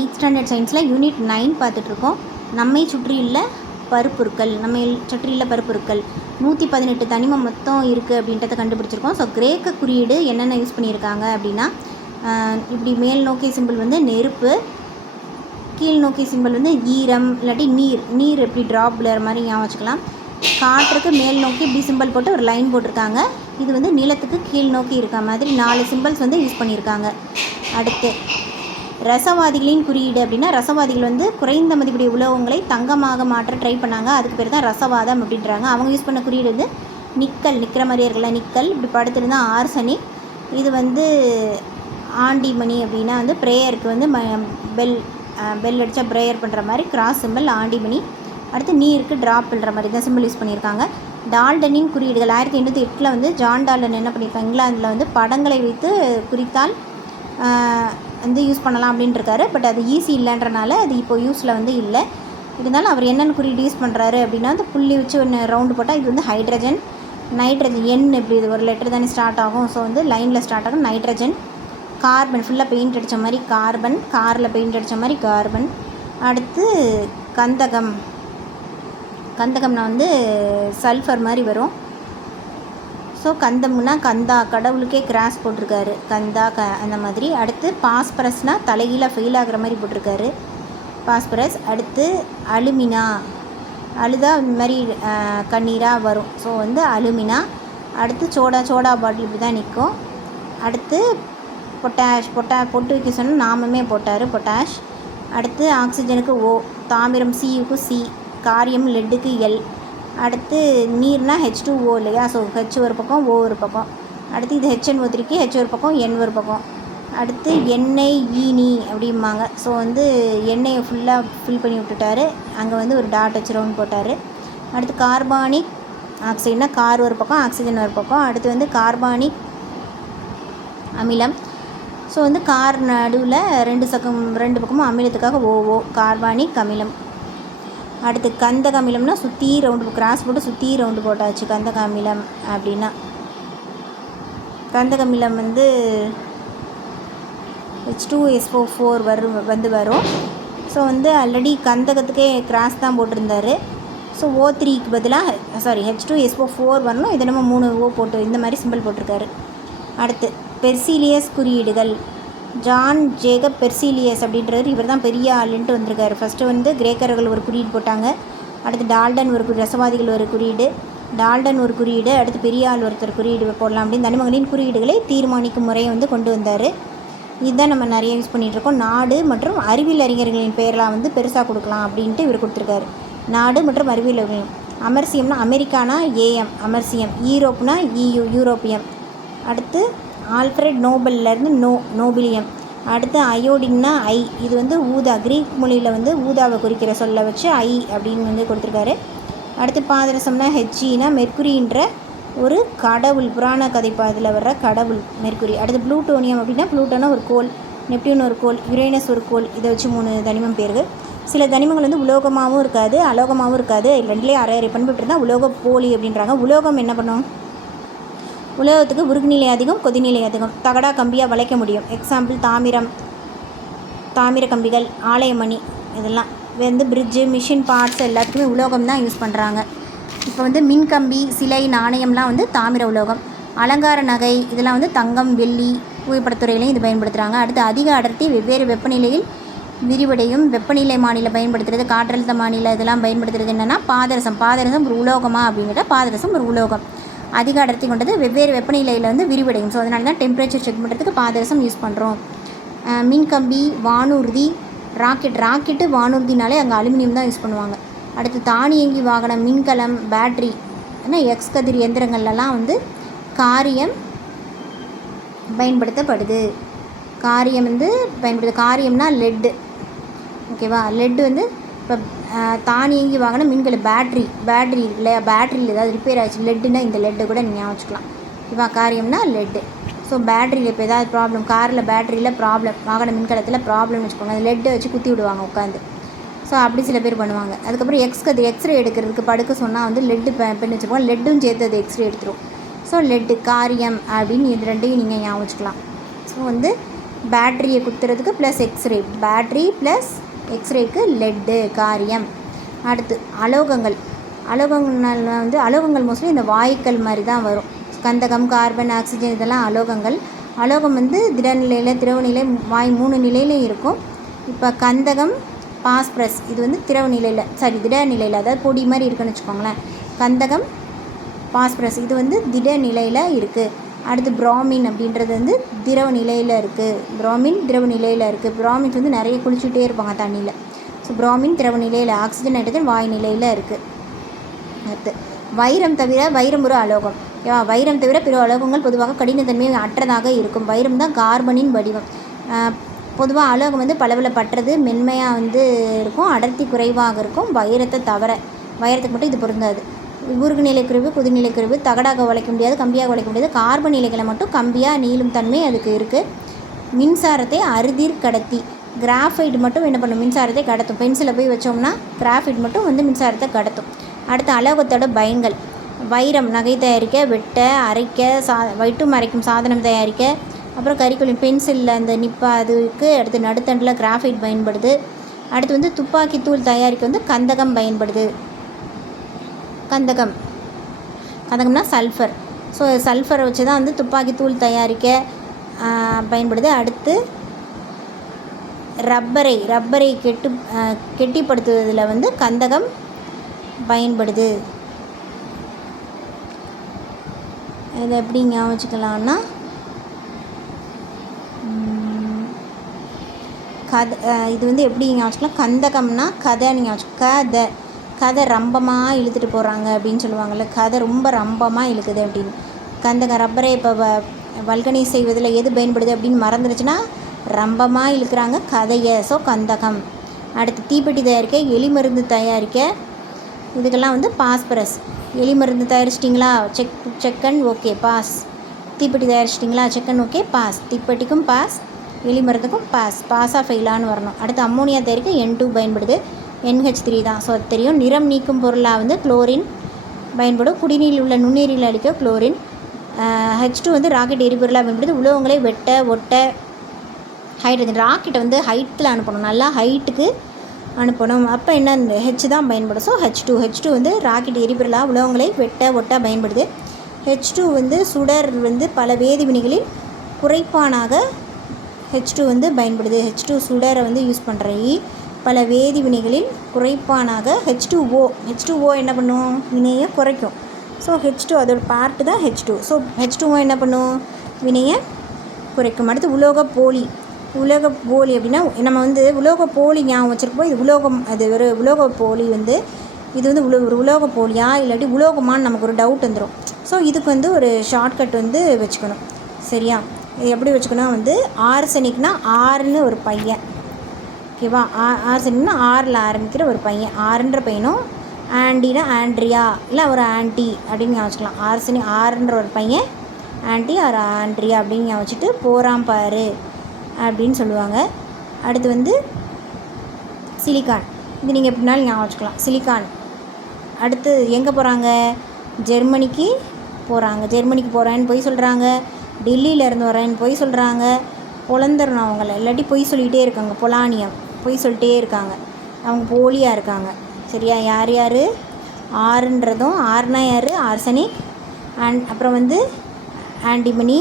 8th standard சயின்ஸில் unit 9 பார்த்துட்ருக்கோம். நம்மை சுற்றியுள்ள பருப்பொருட்கள், நம்மை சுற்றியுள்ள பருப்பொருட்கள் 118 தனிமம் மொத்தம் இருக்குது அப்படின்றத கண்டுபிடிச்சிருக்கோம். ஸோ கிரேக்க குறியீடு என்னென்ன யூஸ் பண்ணியிருக்காங்க அப்படின்னா, இப்படி மேல் நோக்கிய சிம்பிள் வந்து நெருப்பு, கீழ் நோக்கிய சிம்பிள் வந்து ஈரம் இல்லாட்டி நீர் எப்படி ட்ராப் விழுற மாதிரி ஞாபகம் வச்சுக்கலாம். காற்றுக்கு மேல் நோக்கி இப்படி சிம்பிள் போட்டு ஒரு லைன் போட்டிருக்காங்க. இது வந்து நிலத்துக்கு கீழ் நோக்கி இருக்க மாதிரி 4 சிம்பிள்ஸ் வந்து யூஸ் பண்ணியிருக்காங்க. அடுத்து ரசவாதிகளின் குறியீடு அப்படின்னா, ரசவாதிகள் வந்து குறைந்த மதிப்புடைய உலோகங்களை தங்கமாக மாற்ற ட்ரை பண்ணாங்க. அதுக்கு பேர் தான் ரசவாதம் அப்படின்றாங்க. அவங்க யூஸ் பண்ண குறியீடு வந்து நிக்கல், நிற்கிற மாதிரி இருக்கல நிக்கல். இப்படி படுத்துருந்தா ஆர்சனிக். இது வந்து ஆண்டிமணி அப்படின்னா வந்து ப்ரேயருக்கு வந்து பெல் அடித்தா ப்ரேயர் பண்ணுற மாதிரி கிராஸ் சிம்பிள் ஆண்டிமணி. அடுத்து நீருக்கு ட்ராப் பண்ணுற மாதிரி தான் சிம்பிள் யூஸ் பண்ணியிருக்காங்க. டால்டனின் குறியீடுகள் 1808 வந்து ஜான் டால்டன் என்ன பண்ணியிருக்காங்க, இங்கிலாந்தில் வந்து படங்களை வைத்து குறித்தால் வந்து யூஸ் பண்ணலாம் அப்படின்ட்டுருக்காரு. பட் அது ஈஸி இல்லைன்றனால அது இப்போ யூஸில் வந்து இல்லை. இருந்தாலும் அவர் என்னென்ன குறியீடு யூஸ் பண்ணுறாரு அப்படின்னா, அந்த புள்ளி வச்சு ஒன்று ரவுண்டு போட்டால் இது வந்து ஹைட்ரஜன், நைட்ரஜன் எண் இப்படி இது ஒரு லெட்டர் தானே ஸ்டார்ட் ஆகும். ஸோ வந்து லைனில் ஸ்டார்ட் ஆகும் நைட்ரஜன். கார்பன் ஃபுல்லாக பெயிண்ட் அடித்த மாதிரி கார்பன், காரில் பெயிண்ட் அடித்த மாதிரி கார்பன். அடுத்து கந்தகம், கந்தகம்னா வந்து சல்ஃபர் மாதிரி வரும். ஸோ கந்தம்னா கந்தா, கடவுளுக்கே கிராஸ் போட்டிருக்காரு கந்தா அந்த மாதிரி. அடுத்து பாஸ்பரஸ்னால் தலைகீழாக ஃபெயில் ஆகிற மாதிரி போட்டிருக்காரு பாஸ்பரஸ். அடுத்து அலுமினா, அழுதா இந்த மாதிரி கண்ணீராக வரும். ஸோ வந்து அலுமினா. அடுத்து சோடா பாட்டில் இப்படி தான் நிற்கும். அடுத்து பொட்டாஷ், பொட்டு வைக்க சொன்னால் நாமமே போட்டார் பொட்டாஷ். அடுத்து ஆக்சிஜனுக்கு ஓ, தாமிரம் சியுக்கு சி, காரியம் லெட்டுக்கு எல். அடுத்து நீர்னா H2O இல்லையா, ஸோ ஹெச் ஒரு பக்கம் ஓ ஒரு பக்கம். அடுத்து இது HNO3க்கு ஹெச் ஒரு பக்கம் என் ஒரு பக்கம். அடுத்து எண்ணெய் ஈனி அப்படிம்பாங்க. ஸோ வந்து எண்ணெயை ஃபுல்லாக ஃபில் பண்ணி விட்டுட்டார், அங்கே வந்து ஒரு டாட் வச்சு ரவுண்ட் போட்டார். அடுத்து கார்பானிக் ஆக்சைடுனா கார் ஒரு பக்கம் ஆக்சிஜன் ஒரு பக்கம். அடுத்து வந்து கார்பானிக் அமிலம். ஸோ வந்து கார் நடுவில் ரெண்டு பக்கமும் அமிலத்துக்காக ஓ கார்பானிக் அமிலம். அடுத்து கந்தக அமிலம்னா சுற்றி ரவுண்டு கிராஸ் போட்டு சுற்றி ரவுண்டு போட்டாச்சு கந்தக அமிலம் அப்படின்னா. கந்தக அமிலம் வந்து H2SO4 வரும். ஸோ வந்து ஆல்ரெடி கந்தகத்துக்கே கிராஸ் தான் போட்டிருந்தார். ஸோ O3க்கு பதிலாக H2SO4 வரணும், இது நம்ம 3 ஓ போட்டு இந்த மாதிரி சிம்பிள் போட்டிருக்காரு. அடுத்து பெர்சிலியஸ் குறியீடுகள். ஜான் ஜேக்கப் பெர்சிலியஸ் அப்படின்றவர் இவர் தான் பெரிய ஆளுன்ட்டு வந்திருக்காரு. ஃபஸ்ட்டு வந்து கிரேக்கர்கள் ஒரு குறியீடு போட்டாங்க. அடுத்து டால்டன் ஒரு ரசவாதிகள் ஒரு குறியீடு, டால்டன் ஒரு குறியீடு. அடுத்து பெரிய ஆள் ஒருத்தர் குறியீடு போடலாம் அப்படின்னு தனிமங்களின் குறியீடுகளை தீர்மானிக்கும் முறையை வந்து கொண்டு வந்தார். இதுதான் நம்ம நிறைய யூஸ் பண்ணிகிட்ருக்கோம். நாடு மற்றும் அறிவியல் அறிஞர்களின் பெயரெலாம் வந்து பெருசாக கொடுக்கலாம் அப்படின்ட்டு இவர் கொடுத்துருக்காரு. நாடு மற்றும் அறிவியல் அறிஞர். அமர்சியம்னா அமெரிக்கானா ஏஎம் அமர்சியம், ஈரோப்னா EU யூரோப்பியம். அடுத்து ஆல்ஃப்ரெட் நோபல்லேருந்து நோபிலியம். அடுத்து அயோடின்னா ஐ, இது வந்து ஊதா, கிரீக் மொழியில் வந்து ஊதாவை குறிக்கிற சொல்ல வச்சு ஐ அப்படின்னு வந்து கொடுத்துருக்காரு. அடுத்து பாதரசம்னா ஹெச்சினா மெர்க்குரின்ற ஒரு கடவுள், புராண கதைப்பாதில் வர்ற கடவுள் மெர்க்குரி. அடுத்து ப்ளூட்டோனியம் அப்படின்னா ப்ளூட்டோனா ஒரு கோள், நெப்டியூன் ஒரு கோள், யுரேனஸ் ஒரு கோள். இதை வச்சு 3 தனிமம் பேர்கள். சில தனிமங்கள் வந்து உலோகமாகவும் இருக்காது அலோகமாகவும் இருக்காது, ரெண்டுலேயே அரை பண்புட்டு இருந்தால் உலோக போலி அப்படின்றாங்க. உலோகம் என்ன பண்ணும், உலோகத்துக்கு உருகுநிலை அதிகம் கொதிநிலை அதிகம், தகடா கம்பியாக வளைக்க முடியும். எக்ஸாம்பிள் தாமிர கம்பிகள், ஆலயமணி, இதெல்லாம் வந்து பிரிட்ஜு மிஷின் பார்ட்ஸ் எல்லாத்துக்குமே உலோகம் தான் யூஸ் பண்ணுறாங்க. இப்போ வந்து மின்கம்பி, சிலை, நாணயம்லாம் வந்து தாமிர உலோகம். அலங்கார நகை இதெல்லாம் வந்து தங்கம், வெள்ளி. புகைப்படத்துறையிலையும் இது பயன்படுத்துகிறாங்க. அடுத்து அதிக அடர்த்தி வெவ்வேறு வெப்பநிலையில் விரிவடையும். வெப்பநிலை மாநில பயன்படுத்துறது, காற்றழுத்த மாநில இதெல்லாம் பயன்படுத்துறது என்னென்னா பாதரசம் ஒரு உலோகமா அப்படிங்கிற பாதரசம் ஒரு உலோகம். அதிக அடர்த்தி கொண்டது, வெவ்வேறு வெப்பநிலையில் வந்து விரிவடையும். ஸோ அதனால தான் டெம்பரேச்சர் செக் பண்ணுறதுக்கு பாதரசம் யூஸ் பண்ணுறோம். மின்கம்பி, வானூர்தி, ராக்கெட்டு வானூர்தினாலே அங்கே அலுமினியம் தான் யூஸ் பண்ணுவாங்க. அடுத்து தானியங்கி வாகனம், மின்கலம், பேட்ரி, ஏன்னா எக்ஸ் கதிர் இயந்திரங்கள்லாம் வந்து காரியம் பயன்படுத்தப்படுது. காரியம்னா லெட்டு, ஓகேவா. லெட்டு வந்து இப்போ தானியங்கி வாங்கின மின்கல பேட்ரி இருக்கு இல்லையா, பேட்டரியில் ஏதாவது ரிப்பேர் ஆகிடுச்சு, லெட்டுனா இந்த லெட்டு கூட நீங்கள் வச்சுக்கலாம், ஓகேவா. காரியம்னா லெட்டு. ஸோ பேட்டரியில் இப்போ ஏதாவது ப்ராப்ளம், காரில் பேட்டரியில் ப்ராப்ளம், வாகன மின்கலத்தில் ப்ராப்ளம்னு வச்சுக்கோங்க, அது லெட்டை வச்சு குத்தி விடுவாங்க உட்காந்து. ஸோ அப்படி சில பேர் பண்ணுவாங்க. அதுக்கப்புறம் எக்ஸ்ரே எடுக்கிறதுக்கு படுக்க சொன்னால் வந்து லெட்டு பென் வச்சுருப்போம், லெட்டும் சேர்த்து அது எக்ஸ்ரே எடுத்துரும். ஸோ லெட்டு காரியம் அப்படின்னு இது ரெண்டையும் நீங்கள் ஞாபகம் வச்சுக்கலாம். ஸோ வந்து பேட்ரியை குத்துறதுக்கு ப்ளஸ் எக்ஸ்ரே, பேட்ரி ப்ளஸ் எக்ஸ்ரேக்கு லெட்டு காரியம். அடுத்து அலோகங்கள். அலோகங்கள் மோஸ்ட்லி இந்த வாயுக்கள் மாதிரி தான் வரும். கந்தகம், கார்பன், ஆக்சிஜன் இதெல்லாம் அலோகங்கள். அலோகம் வந்து திடநிலையில், திரவநிலை, வாயு 3 நிலையிலையும் இருக்கும். இப்போ கந்தகம், பாஸ்பரஸ் இது வந்து திடநிலையில், அதாவது பொடி மாதிரி இருக்குன்னு வச்சுக்கோங்களேன். கந்தகம், பாஸ்பரஸ் இது வந்து திடநிலையில் இருக்குது. அடுத்து பிராமின் அப்படின்றது வந்து திரவ நிலையில் இருக்குது. பிராமின் வந்து நிறைய குளிச்சுட்டே இருப்பாங்க தண்ணியில். ஸோ பிராமின் திரவ நிலையில், ஆக்சிஜன், நைட்ரஜன் வாயு நிலையில் இருக்குது. அடுத்து வைரம் ஒரு அலோகம். வைரம் தவிர பிற அலோகங்கள் பொதுவாக கடினத்தன்மையை அற்றதாக இருக்கும். வைரம் தான் கார்பனின் வடிவம். பொதுவாக அலோகம் வந்து பளபளப்பற்றது, மென்மையாக வந்து இருக்கும், அடர்த்தி குறைவாக இருக்கும். வைரத்துக்கு மட்டும் இது பொருந்தாது. உருகு நிலைக்குறைவு, கொதிநிலைக்குறைவு, தகடாக உழைக்க முடியாது, கம்பியாக உழைக்க முடியாது. கார்பன் நிலைகளை மட்டும் கம்பியாக நீளும் தன்மை அதுக்கு இருக்குது. மின்சாரத்தை அறுதிர் கடத்தி. கிராஃபைட் மட்டும் என்ன பண்ணும்? மின்சாரத்தை கடத்தும். பென்சிலை போய் வச்சோம்னா கிராஃபைட் மட்டும் வந்து மின்சாரத்தை கடத்தும். அடுத்து அலோகத்தோட பயன்கள். வைரம் நகை தயாரிக்க, வெட்ட, அரைக்க, வைட்டும் அரைக்கும் சாதனம் தயாரிக்க, அப்புறம் கரிக்கொல்லி பென்சிலில் அந்த நிப்பா அதுக்கு. அடுத்து நடுத்தண்டில் கிராஃபைட் பயன்படுது. அடுத்து வந்து துப்பாக்கி தூள் தயாரிக்க வந்து கந்தகம் பயன்படுது. கந்தகம்னா சல்ஃபர். ஸோ சல்ஃபரை வச்சு தான் வந்து துப்பாக்கி தூள் தயாரிக்க பயன்படுது. அடுத்து ரப்பரை கெட்டிப்படுத்துவதில் வந்து கந்தகம் பயன்படுது. இதை எப்படி ஞாபகம் வச்சுக்கலாம்னா, இது வந்து எப்படி ஞாபகம் வச்சுக்கலாம்? கந்தகம்னா கதை. நீங்கள் கதை ரம்பமாக இழுத்துட்டு போகிறாங்க அப்படின்னு சொல்லுவாங்கள்ல. கதை ரொம்ப ரம்பமாக இழுக்குது அப்படின்னு. ரப்பரை இப்போ வல்கனைஸ் செய்வதில் எது பயன்படுது அப்படின்னு மறந்துடுச்சுன்னா ரம்பமாக இழுக்கிறாங்க கதையை. ஸோ கந்தகம். அடுத்து தீப்பெட்டி தயாரிக்க, எலி மருந்து தயாரிக்க, இதுக்கெல்லாம் வந்து பாஸ்பரஸ். எலி மருந்து தயாரிச்சிட்டிங்களா? செக்கன் ஓகே பாஸ். தீப்பெட்டி தயாரிச்சிட்டிங்களா? செக்கன் ஓகே பாஸ். தீப்பெட்டிக்கும் பாஸ், எலி மருந்துக்கும் பாஸாக ஃபெயிலான்னு வரணும். அடுத்து அம்மோனியா தயாரிக்க N2 பயன்படுது. NH3 தான். ஸோ அது தெரியும். நிறம் நீக்கும் பொருளாக வந்து குளோரின் பயன்படும். குடிநீரில் உள்ள நுண்ணுயிரில் அளிக்க குளோரின். H2 வந்து ராக்கெட் எரிபொருளாக பயன்படுது. உலோகங்களை வெட்ட, ஒட்ட, ஹைட்ரஜன். ராக்கெட்டை வந்து ஹைட்டில் அனுப்பணும், நல்லா ஹைட்டுக்கு அனுப்பணும். அப்போ என்ன, இந்த H தான் பயன்படும். ஸோ H2 வந்து ராக்கெட் எரிபொருளாக உலோகங்களை வெட்ட, ஒட்ட பயன்படுது. H2 வந்து சுடர் வந்து பல வேதிவினைகளில் குறைப்பானாக H2 வந்து பயன்படுது. H2 சுடரை வந்து யூஸ் பண்ணுற பல வேதிவினைகளில் குறைப்பானாக H2O என்ன பண்ணும்? வினையை குறைக்கும். ஸோ H2 அதோட பார்ட்டு தான் H2. ஸோ H2O என்ன பண்ணும்? வினையை குறைக்கும். அடுத்து உலோக போலி அப்படின்னா நம்ம வந்து உலோக போலி ஞாபகம் வச்சுருப்போம். இது உலோகம், அது ஒரு உலோக போலி வந்து இது வந்து ஒரு உலோக போலியா இல்லாட்டி உலோகமானு நமக்கு ஒரு டவுட் வந்துடும். ஸோ இதுக்கு வந்து ஒரு ஷார்ட்கட் வந்து வச்சுக்கணும். சரியா? இது எப்படி வச்சுக்கணும் வந்து, ஆர்சனிக்னா ஆறுன்னு ஒரு பையன். ஓகேவா? ஆர்சனிக்னா ஆறில் ஆரம்பிக்கிற ஒரு பையன், ஆறுன்ற பையனும். ஆண்டினா ஆண்ட்ரியா இல்லை ஒரு ஆன்டி அப்படின்னு ஞாபகம் வச்சுக்கலாம். ஆறுன்ற ஒரு பையன், ஆன்டி ஒரு ஆண்ட்ரியா அப்படின்னு ஞாபகம் வச்சுட்டு போகிறான் பாரு அப்படின்னு சொல்லுவாங்க. அடுத்து வந்து சிலிக்கான். இது நீங்கள் எப்படினாலும் ஞாபகம் வச்சுக்கலாம். சிலிக்கான் அடுத்து எங்கே போகிறாங்க? ஜெர்மனிக்கு போகிறேன்னு போய் சொல்கிறாங்க. டெல்லியிலேருந்து வரேன்னு போய் சொல்கிறாங்க. பொலந்தரணும் அவங்கள, இல்லாட்டி பொய் சொல்லிகிட்டே இருக்காங்க. பொலானியம் பொய் சொல்லிட்டே இருக்காங்க. அவங்க போலியாக இருக்காங்க. சரியா? யார் ஆறுன்றதும், ஆறுனா யார்? ஆர்சனிக். அப்புறம் வந்து ஆன்டிமனி.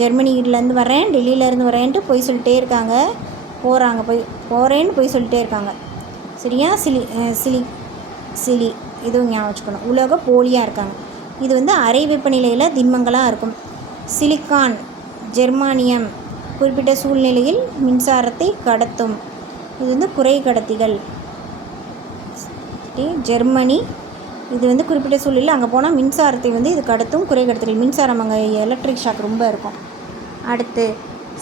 ஜெர்மனியிலேருந்து வரேன், டெல்லியிலேருந்து வரேன்ட்டு பொய் சொல்லிட்டே இருக்காங்க. போகிறேன்னு பொய் சொல்லிட்டே இருக்காங்க. சரியா? சிலி இதுவும் ஞாபகம் வச்சுக்கணும். உலோக போலியாக இருக்காங்க. இது வந்து அறை வெப்பநிலையில் திண்மங்களாக இருக்கும். சிலிக்கான், ஜெர்மானியம் குறிப்பிட்ட சூழ்நிலையில் மின்சாரத்தை கடத்தும். இது வந்து குறை கடத்திகள். ஜெர்மனி இது வந்து குறிப்பிட்ட சூழ்நிலையில் அங்கே போனால் மின்சாரத்தை வந்து இது கடத்தும், குறை கடத்திகள். மின்சாரம் அங்கே எலக்ட்ரிக் ஷாக் ரொம்ப இருக்கும். அடுத்து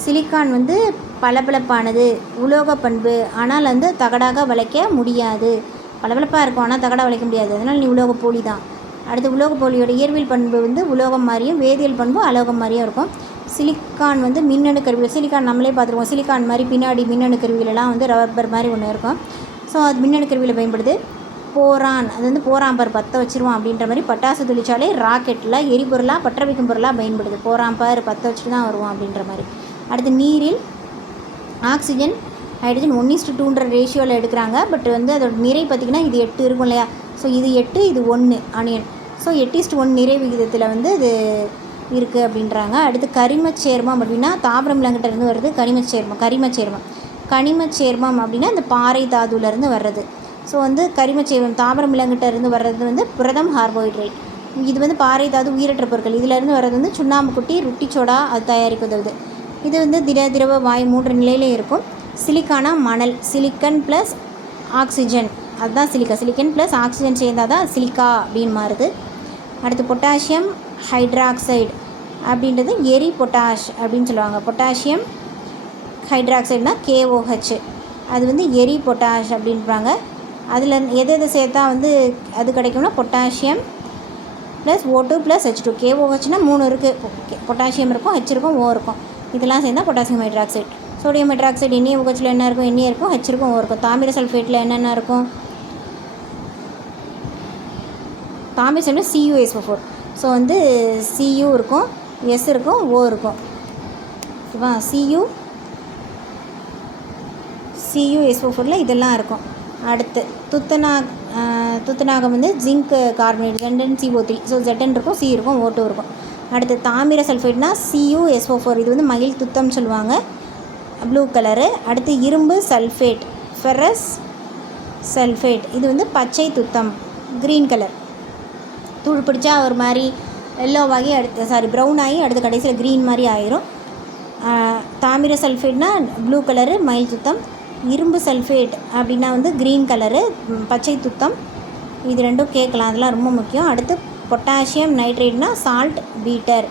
சிலிக்கான் வந்து பளபளப்பானது, உலோக பண்பு, ஆனால் வந்து தகடாக வளைக்க முடியாது. பளபளப்பாக இருக்கும் ஆனால் தகடாக வளைக்க முடியாது, அதனால் நீ உலோக போலி தான். அடுத்து உலோக போலியோட இயற்பியல் பண்பு வந்து உலோகம் மாதிரியும், வேதியியல் பண்பு அலோகம் மாதிரியும் இருக்கும். சிலிக்கான் வந்து மின்னணு கருவிகள். சிலிக்கான் நம்மளே பார்த்துருவோம். சிலிக்கான் மாதிரி பின்னாடி மின்னணு கருவிகளெல்லாம் வந்து ரப்பர் மாதிரி ஒன்று இருக்கும். ஸோ அது மின்னணு கருவியில் பயன்படுது. போரான், அது வந்து போராம்பர் பற்ற வச்சிருவான் அப்படின்ற மாதிரி பட்டாசு தொழிற்சாலை ராக்கெட்டில் எரிபொருளாக பற்ற வைக்கும் பொருளாக பயன்படுது. போராம்பர் பற்ற வச்சுட்டு தான் வருவான் அப்படின்ற மாதிரி. அடுத்து நீரில் ஆக்சிஜன் ஹைட்ரஜன் 1:2ன்ற ரேஷியோவில் எடுக்கிறாங்க. பட் வந்து அதோட நிறை பார்த்திங்கன்னா இது 8 இருக்கும் இல்லையா. ஸோ இது 8, இது 1 அணியன். ஸோ 8:1 நிறை விகிதத்தில் வந்து இது இருக்குது அப்படின்றாங்க. அடுத்து கரிமச் சேர்மம் அப்படின்னா தாவரம் விலங்கிட்டேருந்து வருது. கனிமச் சேர்மம் அப்படின்னா இந்த பாறை தாதுலேருந்து வர்றது. ஸோ வந்து கரிமச் சேர்மம் தாவரம் விலங்கிட்ட இருந்து வர்றது வந்து புரதம், கார்போஹைட்ரேட். இது வந்து பாறை தாது உயிரற்ற பொருட்கள். இதிலேருந்து வர்றது வந்து சுண்ணாம்பு குட்டி, ரொட்டி சோடா அது தயாரிக்க உதவுது. இது வந்து திரவ வாயு 3 நிலையிலே இருக்கும். சிலிக்கானா மணல், சிலிக்கன் ப்ளஸ் ஆக்சிஜன், அதுதான் சிலிக்கன் ப்ளஸ் ஆக்சிஜன் சேர்ந்தால் தான் சிலிக்கா அப்படின்னு மாறுது. அடுத்து பொட்டாசியம் ஹைட்ராக்சைடு அப்படின்றது எரி பொட்டாஷ் அப்படின்னு சொல்லுவாங்க. பொட்டாசியம் ஹைட்ராக்சைடுனா KOH, அது வந்து எரி பொட்டாஷ் அப்படின்றாங்க. அதில் எது சேர்த்தா வந்து அது கிடைக்கும்னா potassium plus O2 plus H2. KOHனா 3 இருக்குது, பொட்டாசியம் இருக்கும், H இருக்கும், O இருக்கும். இதெல்லாம் சேர்ந்தால் பொட்டாசியம் ஹைட்ராக்சைடு. சோடியம் ஹைட்ராக்சைடு NaOHல் என்ன இருக்கும்? Na இருக்கும், H இருக்கும், O இருக்கும். தாமிர சல்ஃபேட்டில் என்னென்ன இருக்கும்? தாமிர சல்ஃபேட் CuSO4. ஸோ வந்து Cu இருக்கும், S இருக்கும், O இருக்கும். ஓகேவா? CuSO4ல் இதெல்லாம் இருக்கும். அடுத்து துத்தநாகம் வந்து zinc carbonate, ZnCO3. So Zn இருக்கும், C இருக்கும், O2 இருக்கும். அடுத்து தாமிர சல்ஃபேட்னா CuSO4, இது வந்து மயில் துத்தம் சொல்லுவாங்க, ப்ளூ கலரு. அடுத்து இரும்பு சல்ஃபேட், ஃபெரஸ் சல்ஃபேட், இது வந்து பச்சை துத்தம், க்ரீன் கலர். தூள் பிடிச்சா ஒரு மாதிரி எல்லோவாகி ப்ரௌன் ஆகி அடுத்து கடைசியில் க்ரீன் மாதிரி ஆயிரும். தாமிர சல்ஃபேட்னா ப்ளூ கலரு, மயில் துத்தம். இரும்பு சல்ஃபேட் அப்படின்னா வந்து க்ரீன் கலரு, பச்சை துத்தம். இது ரெண்டும் கேட்கலாம், அதெல்லாம் ரொம்ப முக்கியம். அடுத்து பொட்டாசியம் நைட்ரேட்னா சால்ட் பீட்டர்,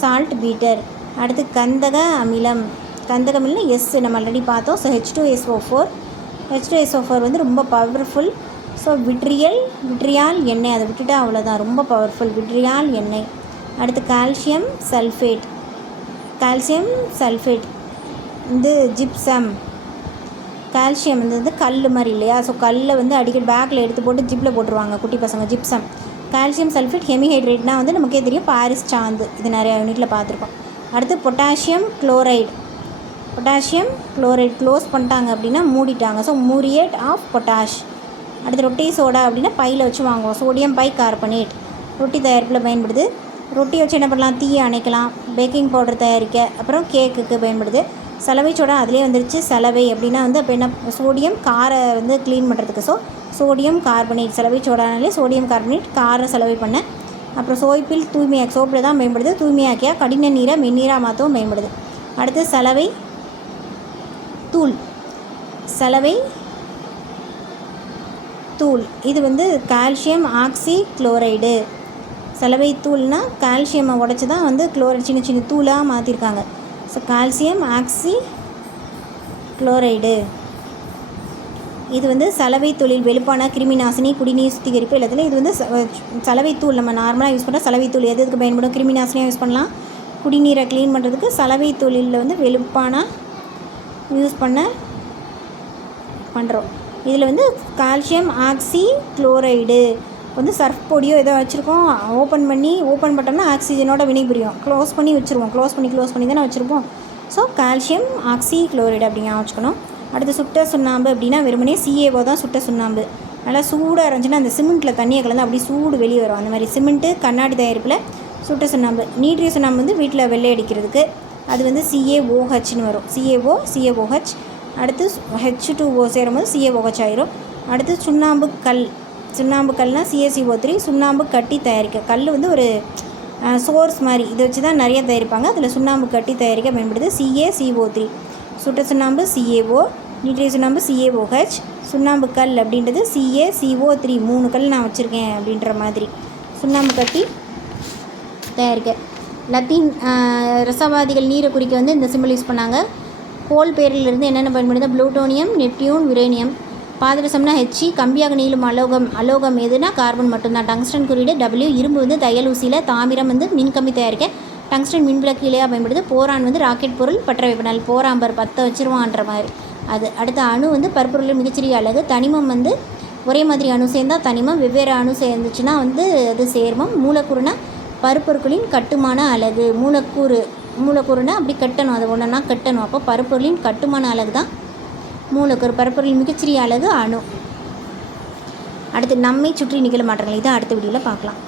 சால்ட் பீட்டர். அடுத்து கந்தக அமிலம் S நம்ம ஆல்ரெடி பார்த்தோம். ஸோ H2SO4 வந்து ரொம்ப பவர்ஃபுல். ஸோ விட்ரியால் எண்ணெய், அதை விட்டுட்டா அவ்வளோதான், ரொம்ப பவர்ஃபுல் விட்ரியால் எண்ணெய். அடுத்து கால்சியம் சல்ஃபேட் வந்து ஜிப்சம். கால்சியம் வந்து கல் மாதிரி இல்லையா. ஸோ கல்லை வந்து அடிக்கடி பேக்கில் எடுத்து போட்டு ஜிப்பில் போட்டுருவாங்க குட்டி பசங்க. ஜிப்சம். கால்சியம் சல்ஃபேட் ஹெமிஹைட்ரேட்னால் வந்து நமக்கே தெரியும், பாரிஸ் சாந்து, இது நிறையா யூனிட்டில் பார்த்துருக்கோம். அடுத்து பொட்டாசியம் குளோரைடு க்ளோஸ் பண்ணிட்டாங்க அப்படின்னா மூடிட்டாங்க. So muriate of potash. அடுத்து ரொட்டி சோடா அப்படின்னா பையில் வச்சு வாங்குவோம். சோடியம் பை கார்பனேட் ரொட்டி தயாரிப்பில் பயன்படுது. ரொட்டி வச்சு என்ன பண்ணலாம்? தீயை அணைக்கலாம், பேக்கிங் பவுடர் தயாரிக்க, அப்புறம் கேக்குக்கு பயன்படுது. சலவை சோடா அதிலே வந்துருச்சு. சலவை அப்படின்னா வந்து அப்போ என்ன, சோடியம் காரை வந்து க்ளீன் பண்ணுறதுக்கு. ஸோ சோடியம் கார்பனேட், சலவை சோடானாலே சோடியம் கார்பனேட், காரை சலவை பண்ண. அப்புறம் சோப்பில் சோப்பில் தான் பயன்படுது. தூய்மையாக்கியா கடின நீரை மென்னீராக மாற்றவும் பயன்படுது. அடுத்து சலவை தூள், இது வந்து கால்சியம் ஆக்சி குளோரைடு. சலவை தூள்னா கால்சியமை உடச்சி தான் வந்து குளோரைடு சின்ன சின்ன தூளாக மாற்றிருக்காங்க. ஸோ கால்சியம் ஆக்சி குளோரைடு இது வந்து சலவை தூளில் வெளுப்பான கிருமி நாசினி, குடிநீர் சுத்திகரிப்பு எல்லாத்துலையும் இது வந்து சலவை தூள். நம்ம நார்மலாக யூஸ் பண்ணுற சலவை தூள் எதுக்கு பயன்படும்? கிருமி நாசினியாக யூஸ் பண்ணலாம், குடிநீரை க்ளீன் பண்ணுறதுக்கு. சலவை தூளில் வந்து வெளுப்பான யூஸ் பண்ணுறோம். இதில் வந்து கால்சியம் ஆக்சி குளோரைடு வந்து சர்ஃப் பொடியோ ஏதோ வச்சுருக்கோம், ஓப்பன் பண்ணிட்டோம்னா ஆக்சிஜனோட வினைபுரியும். க்ளோஸ் பண்ணி வச்சுருவோம், க்ளோஸ் பண்ணி தானே வச்சுருப்போம். ஸோ கால்சியம் ஆக்சி குளோரைடு அப்படிங்க வச்சுக்கணும். அடுத்து சுட்ட சுண்ணாம்பு அப்படின்னா வெறுமனே CaO தான் சுட்ட சுண்ணாம்பு. நல்லா சூடாக இருந்துச்சுன்னா அந்த சிமெண்ட்டில் தண்ணியை கலந்து அப்படி சூடு வெளியே வரும். அந்த மாதிரி சிமெண்ட்டு கண்ணாடி தயாரிப்பில் சுட்ட சுண்ணாம்பு. நீட்ரிய சுண்ணாம்பு வந்து வீட்டில் வெள்ளை அடிக்கிறதுக்கு, அது வந்து CaOHன்னு வரும். CaOH. அடுத்து H2O சேரும்போது CaOH ஆயிரும். அடுத்து சுண்ணாம்பு கல்னால் CaCO3. சுண்ணாம்பு கட்டி தயாரிக்க, கல் வந்து ஒரு சோர்ஸ் மாதிரி, இதை வச்சு தான் நிறைய தயாரிப்பாங்க. அதில் சுண்ணாம்பு கட்டி தயாரிக்க பயன்படுது CaCO3. சுட்ட சுண்ணாம்பு CaO, நீட்ரிய சுண்ணாம்பு CaOH, சுண்ணாம்பு கல் அப்படின்றது CaCO3. 3 கல் நான் வச்சுருக்கேன் அப்படின்ற மாதிரி சுண்ணாம்பு கட்டி தயாரிக்க. லத்தீன் ரசவாதிகள் நீரை குறிக்க வந்து இந்த சிம்பிள் யூஸ் பண்ணாங்க. கோல் பேரிலிருந்து என்னென்ன பயன்படுது? Plutonium, neptune, uranium. பாதரசம்னா He, கம்பியாக நீளும் அலோகம் எதுனா கார்பன் மட்டும்தான். டங்ஸ்டன் குறியீடு W. இரும்பு வந்து தையல் ஊசியில். தாமிரம் வந்து மின்கம்பி தயாரிக்க. டங்ஸ்டன் மின்விளக்கு இலையாக பயன்படுது. போரான் வந்து ராக்கெட் பொருள் பற்ற வைப்பினால். போராம்பர் 10 வச்சுருவான்ற மாதிரி அது. அடுத்த அணு வந்து பருப்பொருளில் மிகச்சிறிய அலகு. தனிமம் வந்து ஒரே மாதிரி அணு சேர்ந்தால் தனிமம், வெவ்வேறு அணு சேர்ந்துச்சுன்னா வந்து அது சேர்மம். மூலக்கூறுனா பருப்பொருட்களின் கட்டுமான அலகு. மூலக்கூறு மூலக்கூறுனா அப்படி கட்டணும், அதை ஒன்றா கட்டணும். அப்போ பருப்பொருளின் கட்டுமான அலகு தான் மூலக்கூறு. பருப்பொருளின் மிகச்சிறிய அலகு அணு. அடுத்து நம்மை சுற்றி நிகழும் மாற்றங்கள் இதை அடுத்த வீடியோவில் பார்க்கலாம்.